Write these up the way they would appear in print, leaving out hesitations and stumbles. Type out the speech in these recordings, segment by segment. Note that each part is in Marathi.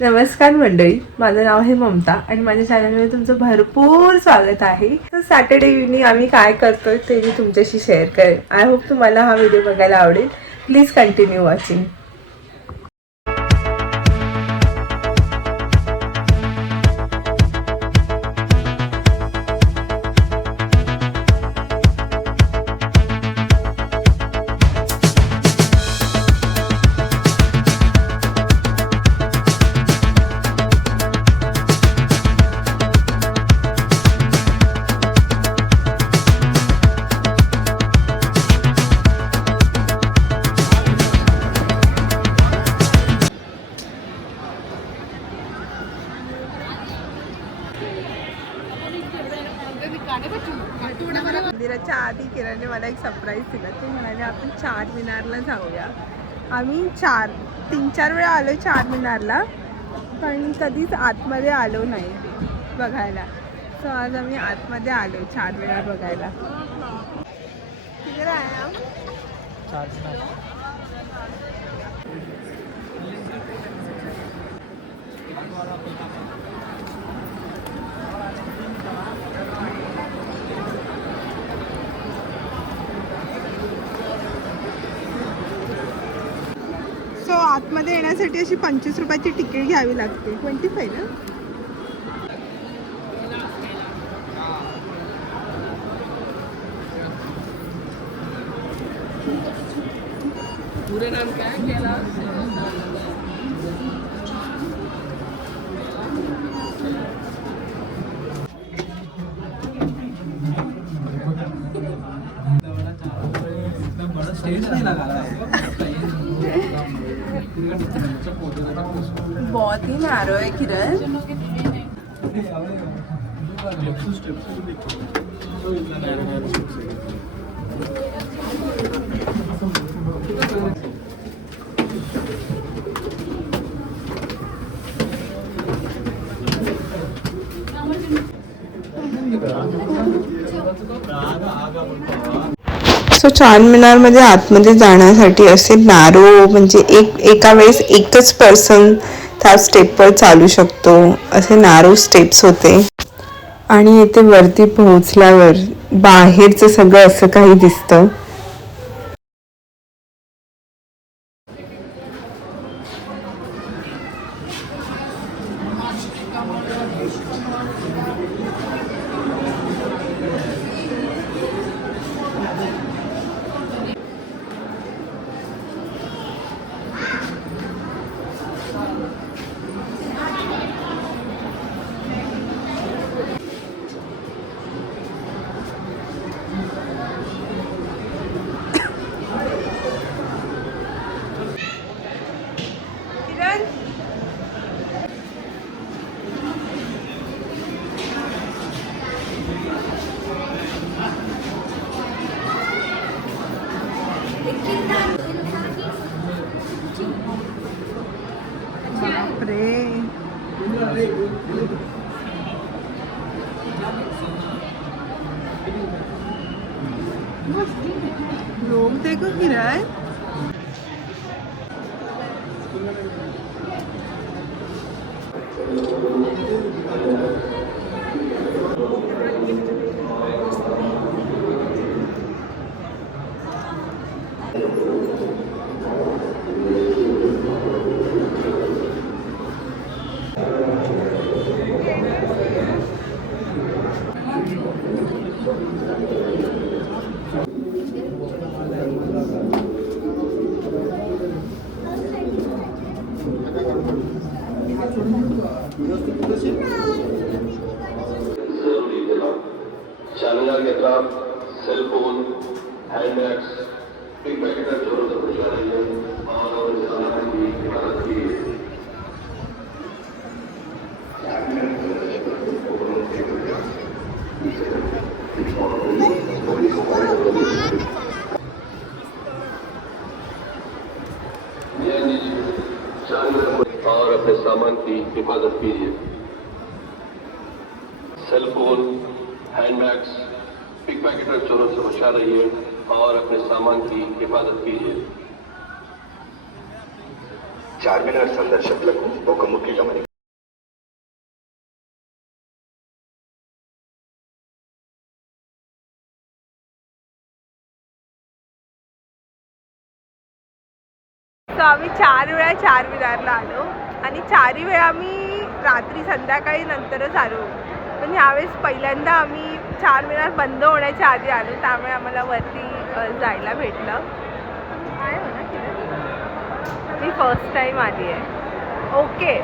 नमस्कार मंडळी, माझं नाव आहे ममता आणि माझ्या चॅनलमध्ये तुमचं भरपूर स्वागत आहे. तर सॅटर्डे इव्हनिंग आम्ही काय करतोय ते मी तुमच्याशी शेअर करेन. आय होप तुम्हाला हा व्हिडिओ बघायला आवडेल. Please continue watching. मंदिराच्या आधी किरणने मला एक सरप्राईज दिला. ते म्हणाले आपण चारमिनारला जाऊया. आम्ही 3-4 वेळा आलो चारमिनारला, पण कधीच आतमध्ये आलो नाही बघायला. सो आज आम्ही आतमध्ये आलो चारमिनार बघायला. किती आहे सो आतमध्ये येण्यासाठी अशी 25 रुपयाची तिकीट घ्यावी लागते. 25 ना. पूरे नाम क्या है केला? स्टेज नहीं लगा रहा है। बहुत ही नैरो है किरण. सो चारमिनारमध्ये आतमध्ये जाण्यासाठी असे नॅरो, म्हणजे एका वेळेस एकच पर्सन त्या स्टेपवर चालू शकतो, असे नॅरो स्टेप्स होते. आणि इथे वरती पोहोचल्यावर बाहेरचं सगळं असं काही दिसतं. लोग देखो किरण. चारमीनार के तरफ सेल फोन, हैंडबैग्स, पिक पैकेट जोरों से बचा रही है और सलामत की हिफाजत की और अपने सामान की हिफाजत कीजिए. सेल फोन, हैंडबैग्स, पिक पैकेट चोरों से बचा रहिए और अपने सामान की हिफाजत कीजिए. చార్మినార్ సందర్శకులకు ఒక ముఖ్య గమనిక. सो आम्ही 4 वेळा चारमिनारला आलो आणि 4ही वेळा आम्ही रात्री संध्याकाळी नंतरच आलो. पण ह्यावेळेस पहिल्यांदा आम्ही चारमिनार बंद होण्याच्या आधी आलो, त्यामुळे आम्हाला वरती जायला भेटलं. काय हो ना किरण, मी फर्स्ट टाईम आली आहे. ओके.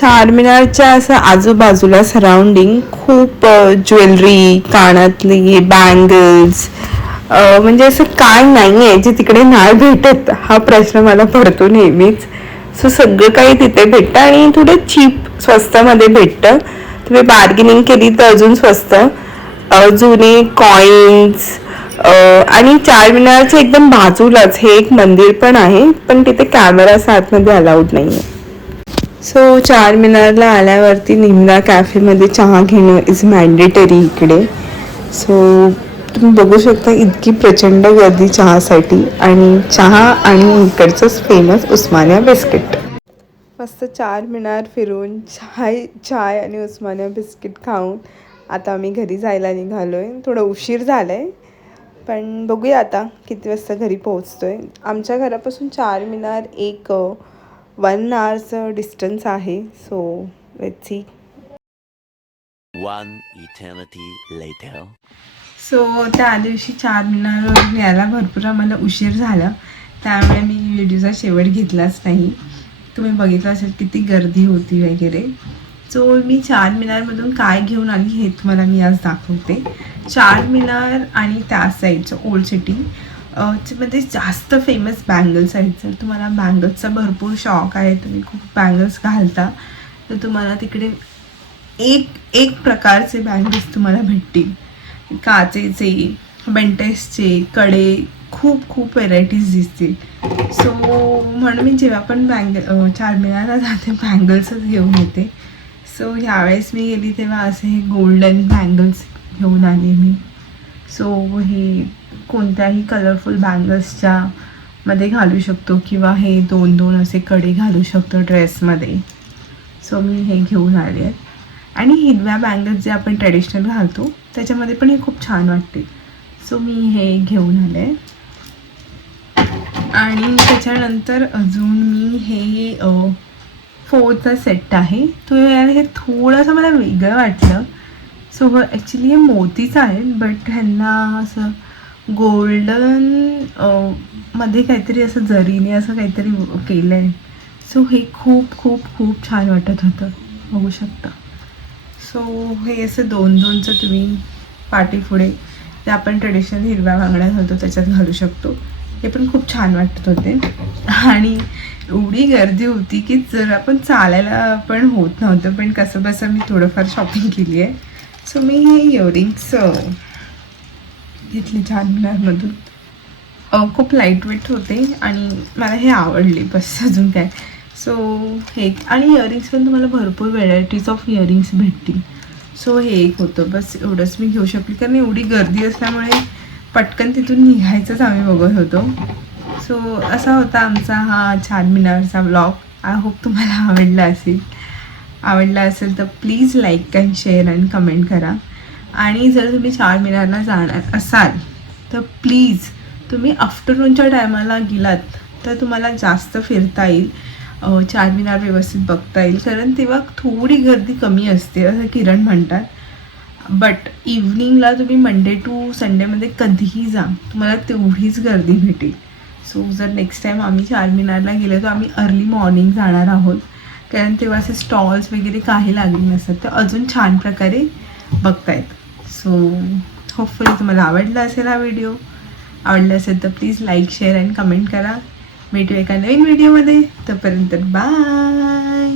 चारमिनारच्या असं आजूबाजूला सराउंडिंग खूप ज्वेलरी, कानातली, बँगल्स, म्हणजे असं काय नाही आहे जे तिकडे नाही भेटत हा प्रश्न मला पडतो नेहमीच. सो सगळं काही तिथे भेटतं आणि थोडं चीप स्वस्तामध्ये भेटतं. तुम्ही बार्गेनिंग केली तर अजून स्वस्त. जुने कॉईन्स आणि चारमिनारच्या एकदम बाजूलाच हे एक मंदिर पण आहे, पण तिथे कॅमेरा आतमध्ये अलाउड नाही आहे. सो चारमिनारला आल्यावरती निमरा कॅफेमध्ये चहा घेणं इज मॅन्डेटरी इकडे. सो तुम्ही बघू शकता इतकी प्रचंड गर्दी चहासाठी, आणि चहा आणि इकडचंच फेमस उस्मानिया बिस्किट. मस्त चारमिनार फिरून चाय आणि उस्मानिया बिस्किट खाऊन आता आम्ही घरी जायला निघालो आहे. थोडं उशीर झाला आहे, पण बघूया आता किती वाजता घरी पोहोचतो आहे. आमच्या घरापासून चारमिनार एक 1 hourचं डिस्टन्स आहे. So let's see. One eternity later. So त्या दिवशी चारमिनारवरून यायला भरपूर आम्हाला उशीर झाला, त्यामुळे मी व्हिडिओचा शेवट घेतलाच नाही. तुम्ही बघितलं असेल किती गर्दी होती वगैरे. सो मी चारमिनारमधून काय घेऊन आली हे तुम्हाला मी आज दाखवते. चारमिनार आणि त्या साईडचं ओल्ड सिटी मध्ये जास्त फेमस बँगल्स आहेत. जर तुम्हाला बँगल्सचा भरपूर शौक आहे, तुम्ही खूप बँगल्स घालता, तर तुम्हाला तिकडे एक प्रकारचे बँगल्स तुम्हाला भेटतील. काचेचे, बेंटेसचे, कडे, खूप व्हेरायटीज दिसतील. सो म्हणून मी जेव्हा पण चारमिनारला जाते बँगल्सच घेऊन येते. सो ह्यावेळेस मी गेली तेव्हा असे हे गोल्डन बँगल्स घेऊन आले मी. सो हे कोणत्याही कलरफुल बँगल्सच्या मध्ये घालू शकतो, किंवा हे 2 असे कडे घालू शकतो ड्रेसमध्ये. सो मी हे घेऊन आले आहेत. आणि हिरव्या बँगल्स जे आपण ट्रेडिशनल घालतो त्याच्यामध्ये पण हे खूप छान वाटते. सो मी हे घेऊन आले. आणि त्याच्यानंतर अजून मी हे 4चा सेट आहे. तो हे थोडंसं मला वेगळं वाटलं. सो ॲक्च्युली हे मोतीचं आहे, बट ह्यांना असं गोल्डन मध्ये काहीतरी असं जरीने असं काहीतरी केलं आहे. सो हे खूप छान वाटत होतं, बघू शकता. सो हे असं 2चं तुम्ही पाठीपुढे जे आपण ट्रेडिशनल हिरव्या बांगड्या घालतो त्याच्यात घालू शकतो. हे पण खूप छान वाटत होते. आणि एवढी गर्दी होती की जर आपण चालायला पण होत नव्हतं, पण कसं बसं मी थोडंफार शॉपिंग केली आहे. सो मी हे इयरिंग्स घेतले चारमिनारमधून. खूप लाईट वेट होते आणि मला हे आवडले, बस अजून काय. सो हे आणि इयरिंग्स पण तुम्हाला भरपूर व्हेरायटीज ऑफ इयरिंग्स भेटतील. सो हे एक होतं, बस एवढंच मी घेऊ शकले, कारण एवढी गर्दी असल्यामुळे पटकन तिथून निघायचंच आम्ही बघत होतो. सो असा होता आमचा हा चारमिनारचा ब्लॉग. आय होप तुम्हाला आवडला असेल तर please like and share and comment करा. आणि जर तुम्ही चारमिनारला जाणार असाल तर प्लीज तुम्ही आफ्टरनूनच्या टायमाला गेलात तर तुम्हाला जास्त फिरता येईल, चारमिनार व्यवस्थित बघता येईल, कारण तेव्हा थोडी गर्दी कमी असते असं किरण म्हणतात. बट इव्हनिंगला तुम्ही मंडे टू संडेमध्ये कधीही जा, तुम्हाला तेवढीच गर्दी भेटेल. सो जर नेक्स्ट टाईम आम्ही चारमिनारला गेलो तर आम्ही अर्ली मॉर्निंग जाणार आहोत, कारण तेव्हा असे स्टॉल्स वगैरे काही लागले नसतात, तर अजून छान प्रकारे बघतायत. सो होपफुली तुम्हाला आवडला असेल हा व्हिडिओ. आवडला असेल तर please like share and comment करा. भेटू एका नवीन व्हिडिओमध्ये. तोपर्यंत बाय.